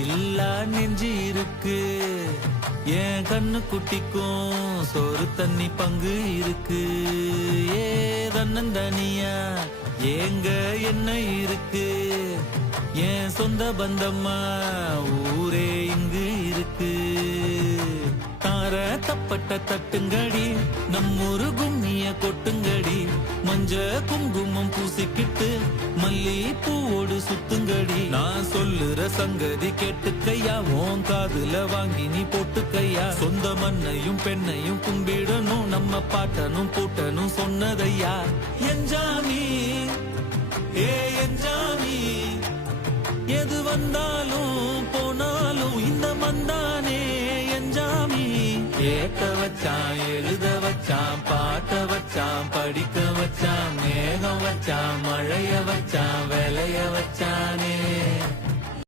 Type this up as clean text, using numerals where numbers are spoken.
இல்லா நெஞ்சு இருக்கு. என் கண்ணு குட்டிக்கும் சோறு தண்ணி பங்கு இருக்கு. ஏ தன்னந்தனியா ஏங்க என்ன இருக்கு. என் சொந்த பந்தம்மா ஊரே இங்கு இருக்கு. தார தப்பட்ட தட்டுங்கடி நம்மொரு கும்மிய கொட்டுங்கடி. மஞ்ச குங்குமம் பூசிக்கிட்டு மல்லி பூவோடு சுத்துங்கடி. நான் சொல்லுற சங்கதி கேட்டுக்கையா, உன் காதுல வாங்கி நீ போட்டுக்கையா. சொந்த மண்ணையும் பெண்ணையும் கும்பிடணும், நம்ம பாட்டனும் பூட்டனும் சொன்னதையா. என்ஜாமி ஏ என்ஜாமி, எது வந்தாலும் போனாலும் இந்த மந்தானே என்ஜாமி. ஏக்க வச்சான், எழுத வச்சான், பாட்ட வச்சான், படிக்க வச்சான், மேகம் வச்சான், மழைய வச்சான், விளைய வச்சானே.